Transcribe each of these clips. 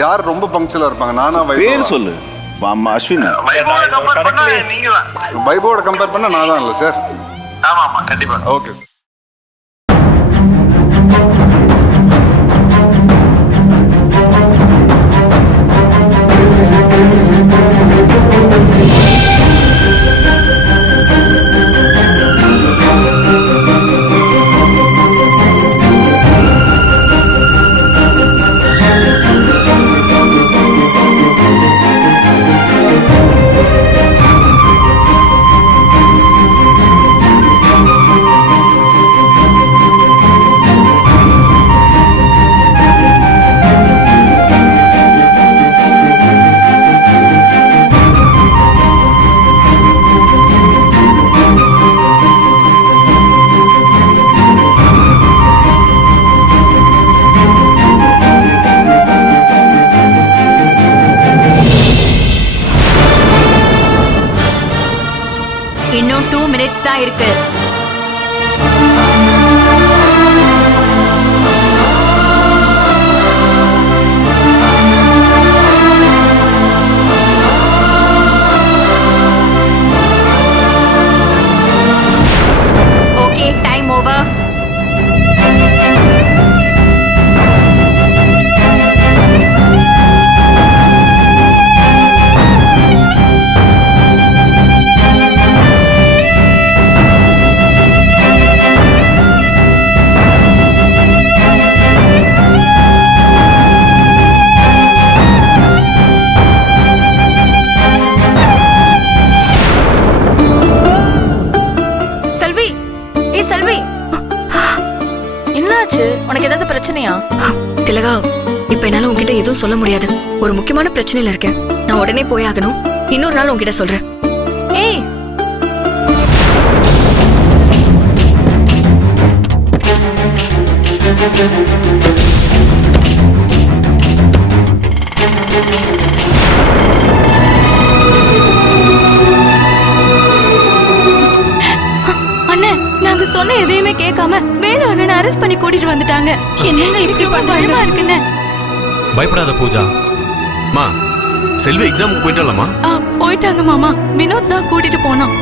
யார் ரொம்ப பங்க்சுவலா இருப்பாங்க? நானா பேர் சொல்லு. அஸ்வின். வைபோட கம்பேர் பண்ணா நான் தான் இல்லை சார். ஆமா ஆமா கண்டிப்பா. ஓகே. இன்னும் 2 minutes தான் இருக்கு. Okay, time over. செல்வி, ஏய் செல்வி, என்னாச்சு? உனக்கு ஏதாவது பிரச்சனையா? திலகா, இப்ப என்னால உன்கிட்ட எதுவும் சொல்ல முடியாது. ஒரு முக்கியமான பிரச்சனையில இருக்கேன். நான் உடனே போய் ஆகணும். இன்னொரு நாள் உன்கிட்ட சொல்றேன். ஏய், அண்ணே, நாங்க சொன்ன எதையுமே கேட்காம வேலு அண்ணனை அரெஸ்ட் பண்ணி கூட்டிட்டு வந்துட்டாங்க. என்னங்க இப்படி பயமா இருக்குன்னு. பயப்படாத பூஜா. மா, செல்வி எக்ஸாமுக்கு போயிட்டாலமா? போயிட்டாங்க மாமா. வினோத் தான் கூட்டிட்டு போனான்.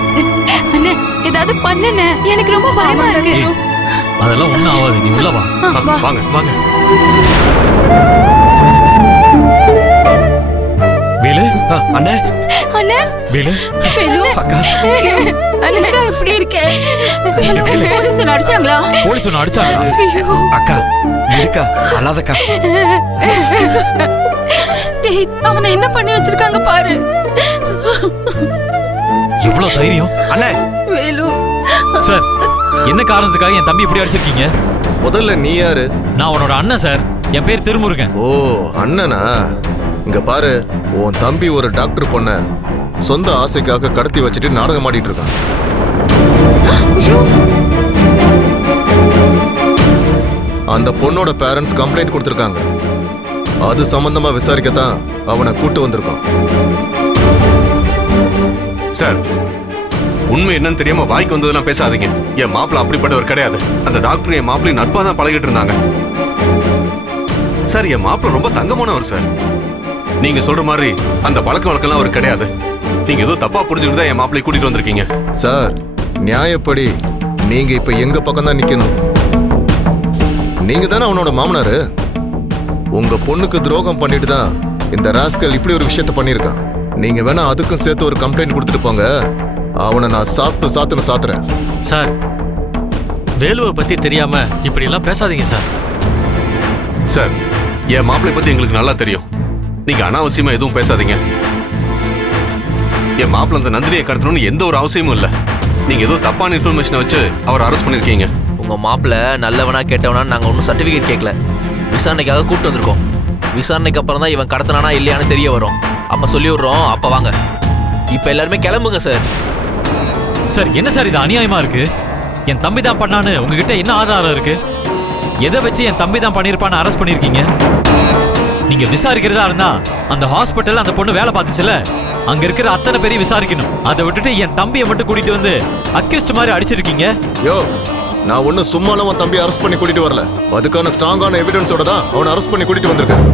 அண்ணே, ஏதாவது பண்ணுன, எனக்கு ரொம்ப பயமா இருக்கு. அதெல்லாம் ஒண்ணும் ஆகாது, நீ உள்ள வா. வாங்க வாங்க. வேலு, அண்ணே. அண்ணே, வேலு, வேலு, அக்கா. அண்ணே இப்படி இருக்கே? போலீஸ் அடிச்சாங்களா? போலீஸ் ஒன்னு அடிச்சாங்களா? அக்கா, இருக்கா? அழாதக்கா. டேய், அவனை என்ன பண்ணி வச்சிருக்காங்க பாரு. எவ்வளவு தைரியம்? அண்ணே. வேலு சார், என்ன காரணத்துக்காக என் தம்பி இப்படி அடிச்சிருக்கீங்க? முதல்ல நீ யாரு? நான் உன்னோட அண்ணன் சார். என் பேர் திருமுருகன். ஓ, அண்ணனா? இங்க பாரு, உன் தம்பி ஒரு டாக்டர் பொண்ண சொந்த ஆசைக்காக கடத்தி வச்சுட்டு நாடகம் ஆடிட்டு இருக்கான். அந்த பொண்ணோட பேரண்ட்ஸ் கம்ப்ளைண்ட் கொடுத்திருக்காங்க. அது சம்பந்தமா விசாரிக்கத்தான் அவனை கூட்டு வந்திருக்கோம். சார், உண்மை என்னன்னு தெரியாம வாய்க்கு வந்ததெல்லாம் பேசாதீங்க. என் மாப்பிள்ள அப்படிப்பட்டவர் கிடையாது. அந்த டாக்டர் என் மாப்பிள்ளை நட்பா தான் பழகிட்டு இருந்தாங்க. சார், என் மாப்பிள்ள ரொம்ப தங்கமானவர் சார். நீங்க சொல்ற மாதிரி அந்த பழக்க வழக்கம்லாம் அவர் கிடையாது. நீங்க ஏதோ தப்பா புரிஞ்சுக்கிட்டு தான் என் மாப்பிள்ளை கூட்டிட்டு வந்திருக்கீங்க. சார், நியாயப்படி நீங்க இப்ப எங்க பக்கம் தான் நிக்கணும். நீங்க தானே அவனோட மாமனாரு. உங்க பொண்ணுக்கு துரோகம் பண்ணிட்டு தான் இந்த ராஸ்கல் இப்படி ஒரு விஷயத்த பண்ணிருக்கான். நீங்க வேணா அதுக்கும் சேர்த்து ஒரு கம்ப்ளைண்ட் கொடுத்துட்டு போங்க. அவனை நான் சாத்துன்னு சாத்துறேன். சார், வேலுவை பத்தி தெரியாம இப்படி எல்லாம் பேசாதீங்க சார். சார், என் மாப்பிள்ளை பத்தி எங்களுக்கு நல்லா தெரியும். நீங்க அனாவசியமா எதுவும் பேசாதீங்க. என் மாப்பிள்ள அந்த நந்தினியை கடத்தணும்னு எந்த ஒரு அவசியமும் இல்ல. நீங்க ஏதோ தப்பான இன்ஃபர்மேஷனை வச்சு அவர் அரெஸ்ட் பண்ணிருக்கீங்க. உங்க மாப்பிள்ள நல்லவனா கேட்டவனா நாங்க ஒன்றும் சர்டிபிகேட் கேட்கல. விசாரணைக்காக கூப்பிட்டு வந்திருக்கோம். விசாரணைக்கு அப்புறம் தான் இவன் கடத்தினானா இல்லையான்னு தெரிய வரும். அப்ப சொல்லி விடுறோம். அப்ப வாங்க. இப்ப எல்லாருமே கிளம்புங்க சார். சார், என்ன சார் இது அநியாயமா இருக்கு? என் தம்பி தான் பண்ணான்னு உங்ககிட்ட என்ன ஆதாரம் இருக்கு? எதை வச்சு என் தம்பி தான் பண்ணிருப்பான்னு அரெஸ்ட் பண்ணிருக்கீங்க? நீங்க விசாரிக்கிறதா இருந்தா அந்த ஹாஸ்பிட்டல் அந்த பொண்ணு வேலை பார்த்துச்சுல, அங்க இருக்கிற அத்தனை பேரையும் விசாரிக்கணும். அதை விட்டுட்டு என் தம்பியை மட்டும் கூட்டிட்டு வந்து அக்யூஸ்ட் மாதிரி அடிச்சிருக்கீங்க. யோ, நான் ஒன்னும் சும்மாலாம் உன் தம்பி அரெஸ்ட் பண்ணி கூட்டிட்டு வரல. அதுக்கான ஸ்ட்ராங்கான எவிடன்ஸோட தான் அவனை அரெஸ்ட் பண்ணி கூட்டிட்டு வந்திருக்கேன்.